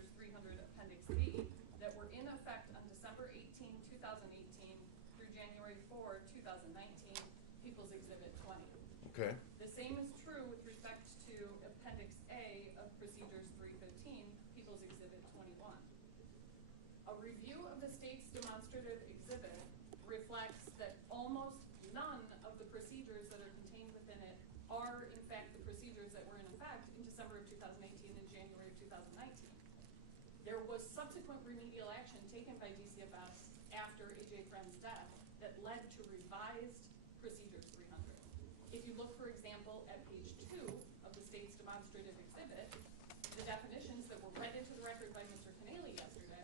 Procedures 300 Appendix B that were in effect on December 18, 2018 through January 4, 2019, People's Exhibit 20. Okay. The same is true with respect to Appendix A of Procedures 315, People's Exhibit 21. A review of the state's demonstrative exhibit reflects that almost none of the procedures that are contained within it are, in fact, the procedures that were in effect in December of 2018 and January of 2019. There was subsequent remedial action taken by DCFS after AJ Freund's death that led to revised Procedures 300. If you look, for example, at page 2 of the state's demonstrative exhibit, the definitions that were read into the record by Mr. Canale yesterday,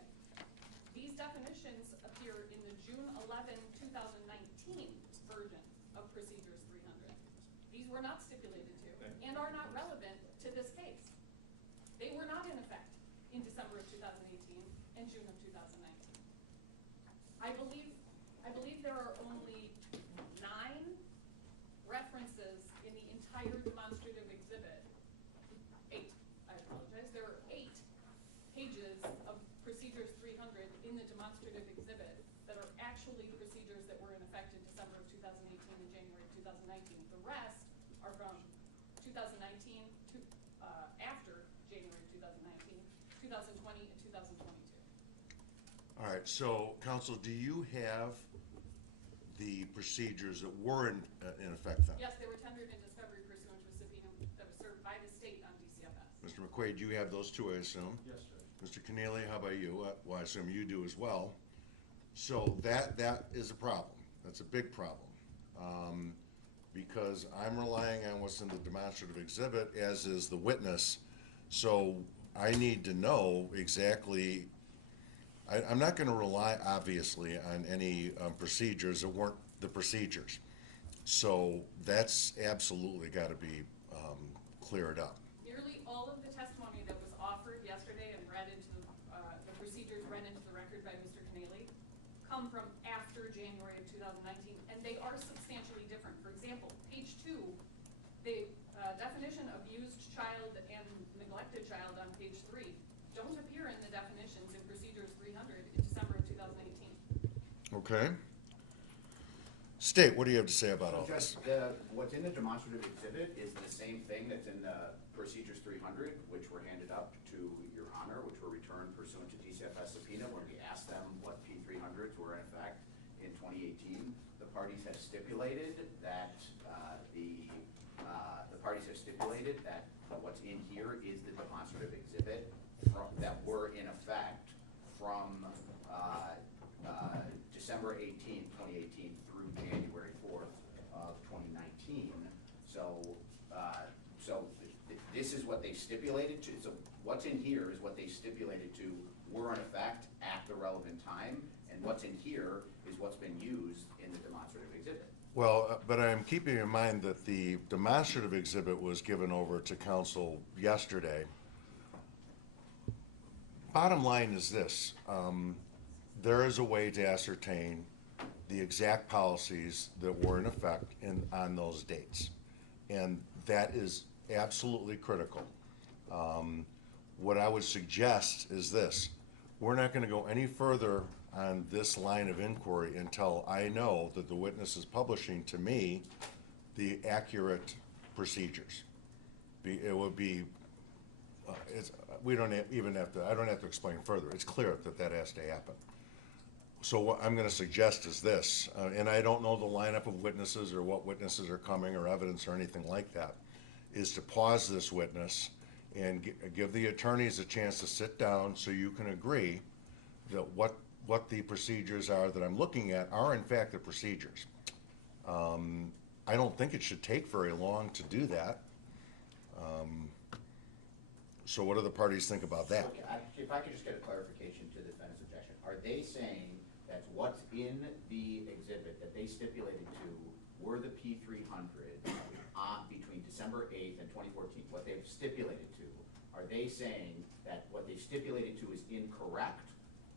these definitions appear in the June 11, 2019 version of Procedures 300. These were not stipulated to and are not relevant to this case. They were not in effect in December of 2018 and June of 2019. I believe there are only 9 references in the entire demonstrative exhibit. 8, I apologize. There are 8 pages of Procedures 300 in the demonstrative exhibit that are actually procedures that were in effect in December of 2018 and January of 2019. The rest are from 2019 to after January 2019, 2020, and 2022. All right, so counsel, do you have the procedures that were in effect then? Yes, they were tendered in discovery pursuant to a subpoena that was served by the state on DCFS. Mr. McQuaid, do you have those too, I assume? Yes, Judge. Mr. Canale, how about you? Well, I assume you do as well. So that is a problem. That's a big problem. Because I'm relying on what's in the demonstrative exhibit, as is the witness. So I need to know exactly. I'm not going to rely, obviously, on any procedures that weren't the procedures. So that's absolutely got to be cleared up. Nearly all of the testimony that was offered yesterday and read into the procedures read into the record by Mr. Canale come from after January of 2019, and they are substantially different. For example, page 2, the definition of used child and neglected child on page 3 don't appear in the definitions in Procedures 300 in December of 2018. Okay. State, what do you have to say about all Judge, this? what's in the demonstrative exhibit is the same thing that's in the Procedures 300, which were handed up to Your Honor, which were returned pursuant to DCFS subpoena, where we asked them what P300s were in effect in 2018. The parties have stipulated that what's in here is the demonstrative exhibit that were in effect from December 18, 2018 through January 4th of 2019. So this is what they stipulated to. So what's in here is what they stipulated to were in effect at the relevant time, and what's in here is what's been used in the demonstrative exhibit. Well, but I'm keeping in mind that the demonstrative exhibit was given over to counsel yesterday. Bottom line is this. There is a way to ascertain the exact policies that were in effect on those dates. And that is absolutely critical. What I would suggest is this. We're not going to go any further on this line of inquiry until I know that the witness is publishing to me the accurate procedures. It would be, we don't even have to, I don't have to explain further. It's clear that that has to happen. So what I'm going to suggest is this, and I don't know the lineup of witnesses or what witnesses are coming or evidence or anything like that, is to pause this witness and give the attorneys a chance to sit down so you can agree that what the procedures are that I'm looking at are in fact the procedures. I don't think it should take very long to do that. So what do the parties think about that? Okay, if I could just get a clarification to the defendant's objection. Are they saying that what's in the exhibit that they stipulated to were the P300 between December 8th and 2014, what they've stipulated to, are they saying that what they've stipulated to is incorrect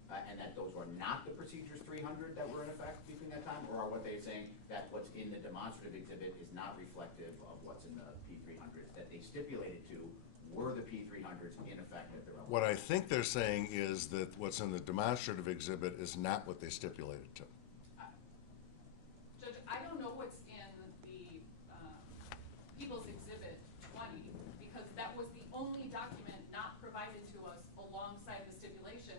and that those were not the Procedures 300 that were in effect between that time, or are what they saying that what's in the demonstrative exhibit is not reflective of what's in the P300s that they stipulated to were the P300s in effect at the relevant? What I think they're saying is that what's in the demonstrative exhibit is not what they stipulated to. Judge, I don't know what's in the People's Exhibit 20, because that was the only document not provided to us alongside the stipulation,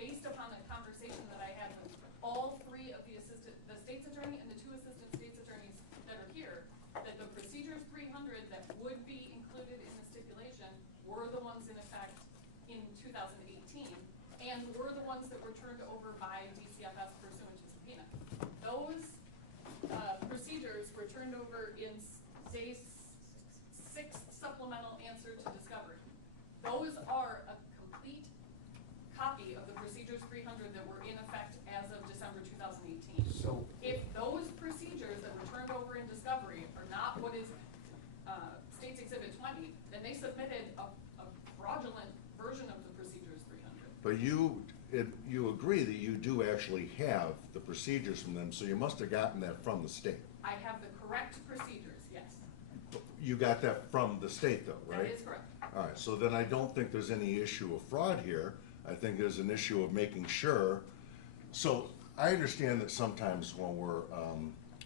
based upon the conversation that I had with all three of the state's attorney and the two assistant state's attorneys that are here, that the procedures 300 that would be included in the stipulation were the ones in effect in 2018, and were the ones that were turned over by DCFS pursuant to subpoena. Those procedures were turned over in say sixth supplemental answer to discovery. Those are a complete copy of the procedures 300 that were in effect as of December 2018. So If those procedures that were turned over in discovery are not what is State's Exhibit 20, then they submitted a fraudulent version of the procedures 300. But you agree that you do actually have the procedures from them, so you must have gotten that from the state. I have the correct procedures, yes. You got that from the state though, right? That is correct. All right, so then I don't think there's any issue of fraud here. I think there's an issue of making sure. So I understand that sometimes when we're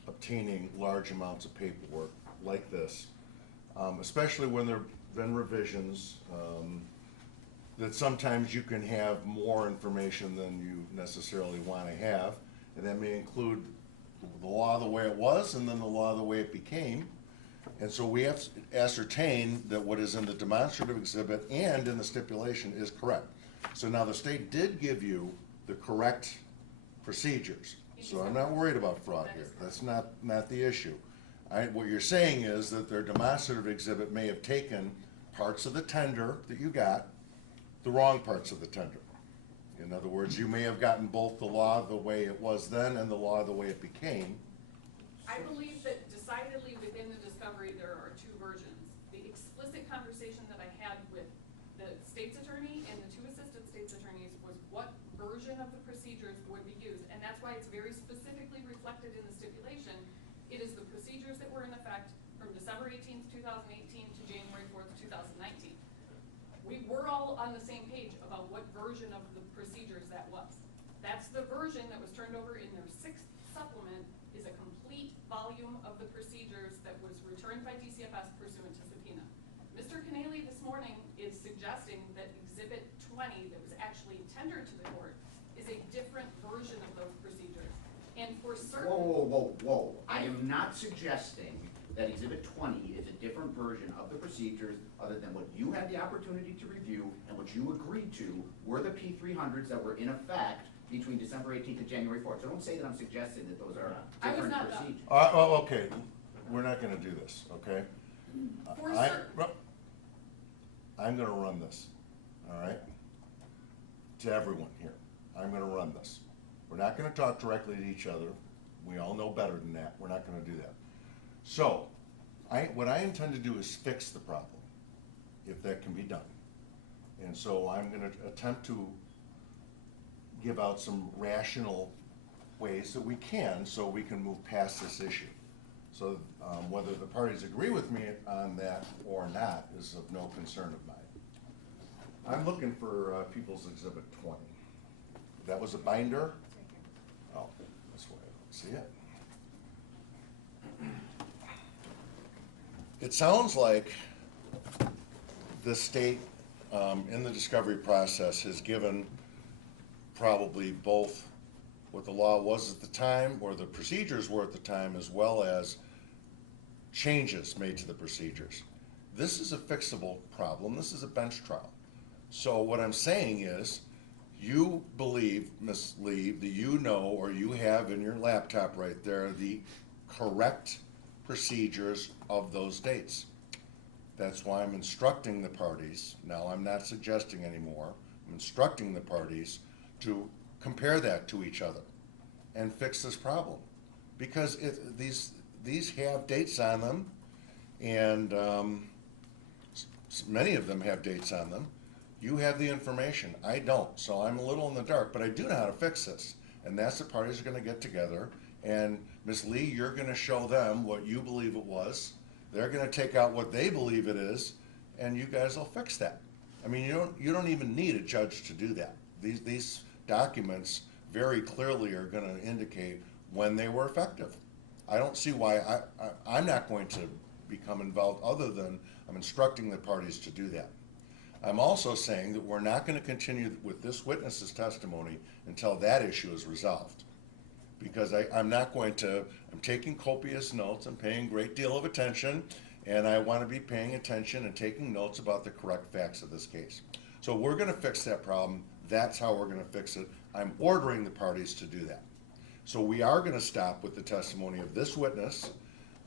obtaining large amounts of paperwork like this, especially when there have been revisions, that sometimes you can have more information than you necessarily want to have, and that may include the law the way it was and then the law the way it became. And so we have to ascertain that what is in the demonstrative exhibit and in the stipulation is correct. So now the state did give you the correct procedures, so I'm not worried about fraud here. That's not the issue. What you're saying is that their demonstrative exhibit may have taken parts of the tender that you got, the wrong parts of the tender. In other words, you may have gotten both the law the way it was then and the law the way it became. I believe that decidedly within the discovery there are two versions. The explicit conversation that I had with the state's attorney and the two assistant state's attorneys was what version of the procedures would be used. And that's why it's very specifically reflected in the stipulation. It is the procedures that were in effect from December 18th, 2018 to January 4th, 2019. We were all on the same page about what version of the procedures that was. That's the version that was turned over in their sixth supplement, is a complete volume of the procedures that was returned by DCFS pursuant to subpoena. Mr. Canale this morning is suggesting that Exhibit 20 that was actually tendered to the court is a different version of those procedures. And for certain— Whoa. I am not suggesting that Exhibit 20 is a different version of the procedures other than what you had the opportunity to review and what you agreed to were the P300s that were in effect between December 18th and January 4th. So don't say that I'm suggesting that those are I was different not done. procedures. Okay, we're not gonna do this, okay? For certain. I'm gonna run this, all right? To everyone here, I'm gonna run this. We're not gonna talk directly to each other. We all know better than that. We're not gonna do that. So, what I intend to do is fix the problem, if that can be done. And so I'm gonna attempt to give out some rational ways that we can, so we can move past this issue. So whether the parties agree with me on that or not is of no concern of mine. I'm looking for People's Exhibit 20. That was a binder? Oh, that's why I don't see it. It sounds like the state in the discovery process has given probably both what the law was at the time or the procedures were at the time, as well as changes made to the procedures. This is a fixable problem. This is a bench trial. So what I'm saying is, you believe, Ms. Lee, that you know or you have in your laptop right there the correct procedures of those dates. That's why I'm instructing the parties. Now, I'm not suggesting anymore. I'm instructing the parties to compare that to each other and fix this problem, because these have dates on them, and many of them have dates on them. You have the information. I don't, so I'm a little in the dark, but I do know how to fix this, and that's the parties are going to get together, and Ms. Lee, you're going to show them what you believe it was. They're going to take out what they believe it is. and you guys will fix that. I mean, you don't even need a judge to do that. These documents very clearly are gonna indicate when they were effective. I don't see why I'm not going to become involved, other than I'm instructing the parties to do that. I'm also saying that we're not gonna continue with this witness's testimony until that issue is resolved. Because I'm taking copious notes, I'm paying a great deal of attention, and I wanna be paying attention and taking notes about the correct facts of this case. So we're gonna fix that problem, that's how we're gonna fix it. I'm ordering the parties to do that. So we are gonna stop with the testimony of this witness,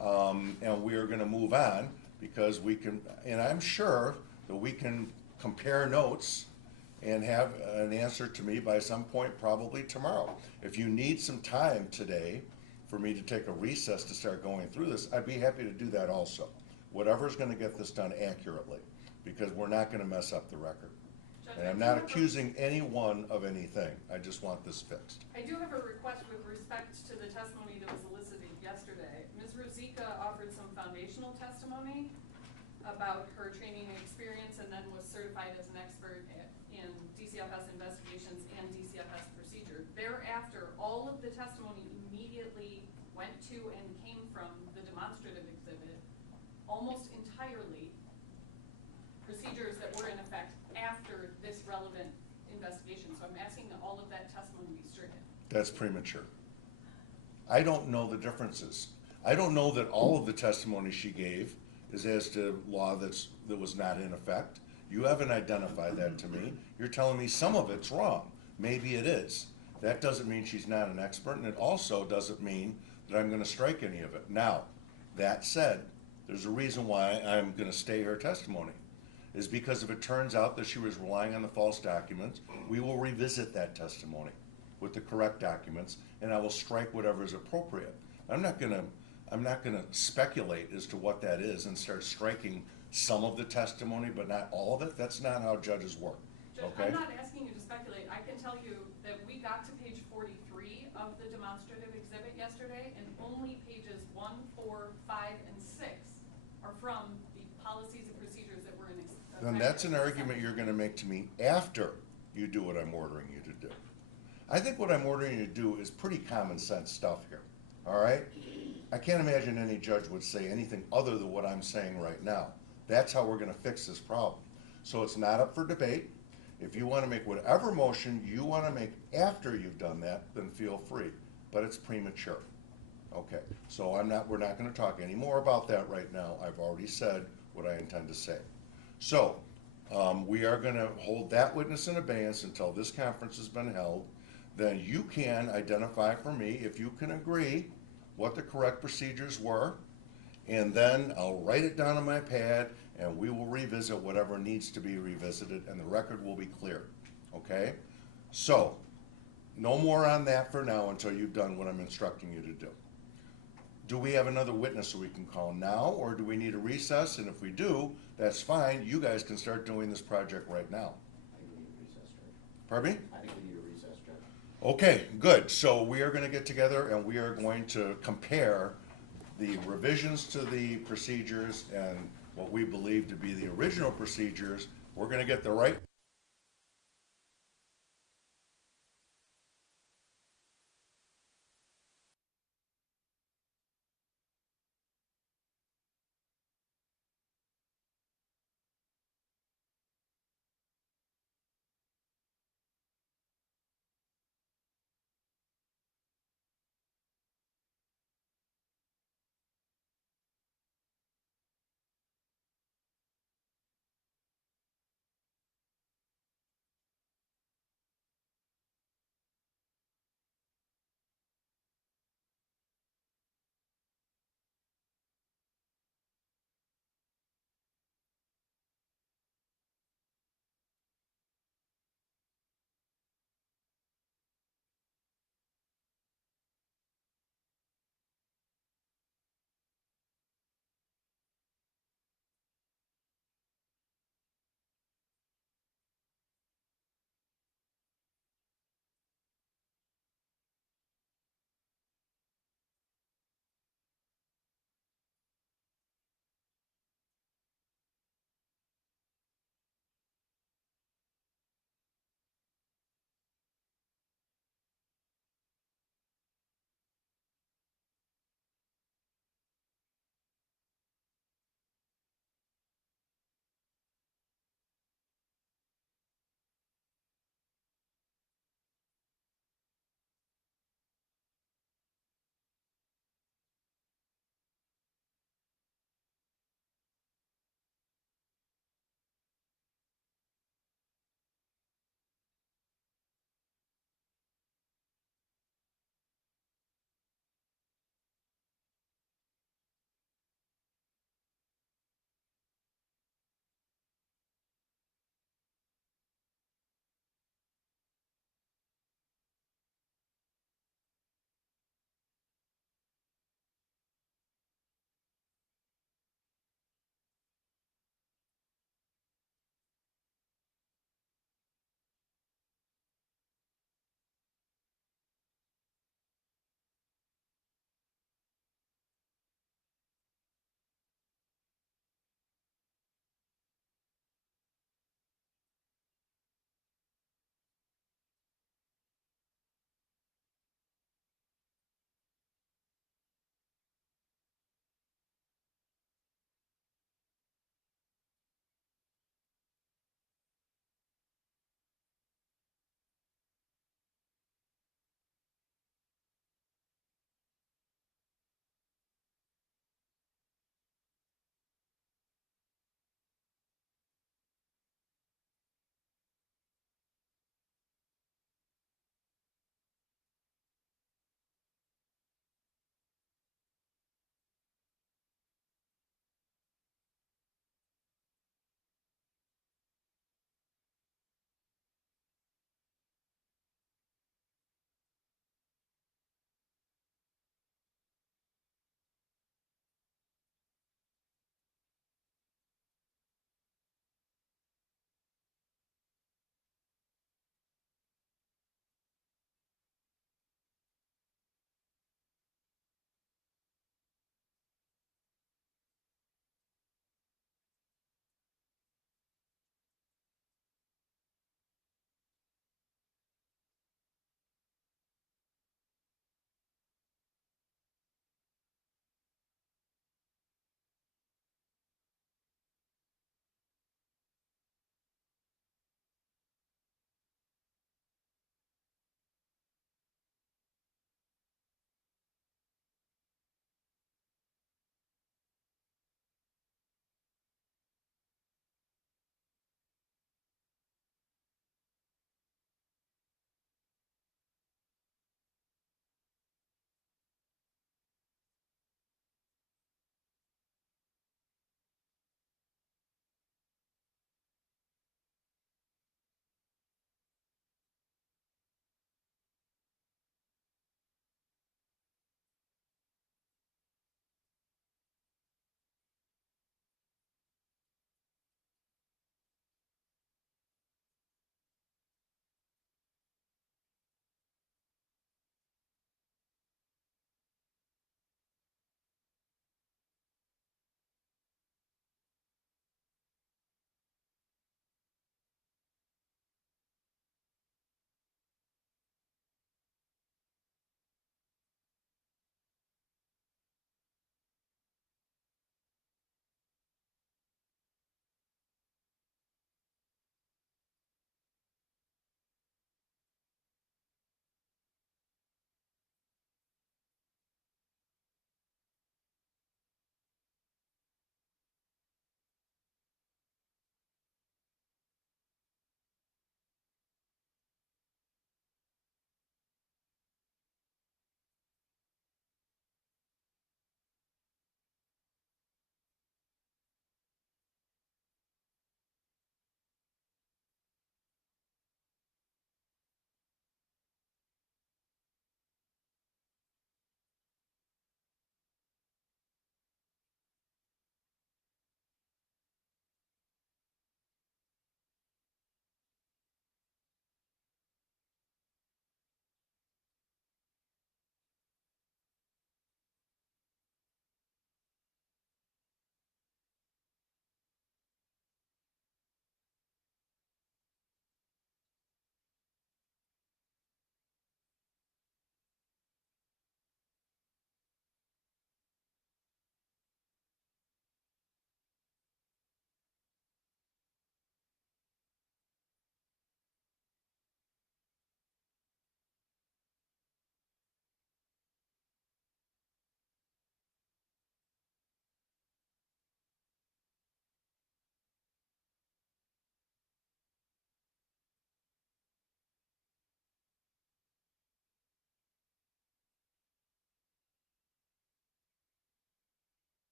and we are gonna move on, because we can, and I'm sure that we can compare notes and have an answer to me by some point, probably tomorrow. If you need some time today for me to take a recess to start going through this, I'd be happy to do that also. Whatever's gonna get this done accurately, because we're not gonna mess up the record. Judge, And I'm not accusing anyone of anything, I just want this fixed. I do have a request with respect to the testimony that was elicited yesterday. Ms. Ruzicka offered some foundational testimony about her training and experience, and then was certified as an expert in DCFS investigations and DCFS procedure. Thereafter, all of the testimony immediately went to and came from the demonstrative exhibit, almost entirely procedures that were in effect after this relevant investigation. So I'm asking that all of that testimony be stricken. That's premature. I don't know the differences. I don't know that all of the testimony she gave is as to law that was not in effect. You haven't identified that to me. You're telling me some of it's wrong. Maybe it is. That doesn't mean she's not an expert, and it also doesn't mean that I'm gonna strike any of it. Now, that said, there's a reason why I'm gonna stay her testimony, is because if it turns out that she was relying on the false documents, we will revisit that testimony with the correct documents, and I will strike whatever is appropriate. I'm not gonna speculate as to what that is and start striking some of the testimony, but not all of it. That's not how judges work, Judge, okay? I'm not asking you to speculate. I can tell you that we got to page 43 of the demonstrative exhibit yesterday, and only pages 1, 4, 5, and 6 are from the policies and procedures that were in effect. Then that's an argument you're gonna make to me after you do what I'm ordering you to do. I think what I'm ordering you to do is pretty common sense stuff here, all right? I can't imagine any judge would say anything other than what I'm saying right now. That's how we're gonna fix this problem. So it's not up for debate. If you wanna make whatever motion you wanna make after you've done that, then feel free, but it's premature. Okay, so we're not gonna talk any more about that right now. I've already said what I intend to say. So, we are gonna hold that witness in abeyance until this conference has been held. Then you can identify for me, if you can agree, what the correct procedures were, and then I'll write it down on my pad, and we will revisit whatever needs to be revisited, and the record will be clear, okay? So, no more on that for now until you've done what I'm instructing you to do. Do we have another witness that we can call now, or do we need a recess? And if we do, that's fine, you guys can start doing this project right now. I think we need a recess, Judge. Pardon me? I think we need a recess, Judge. Okay, good. So we are gonna get together and we are going to compare the revisions to the procedures and what we believe to be the original procedures. We're gonna get the right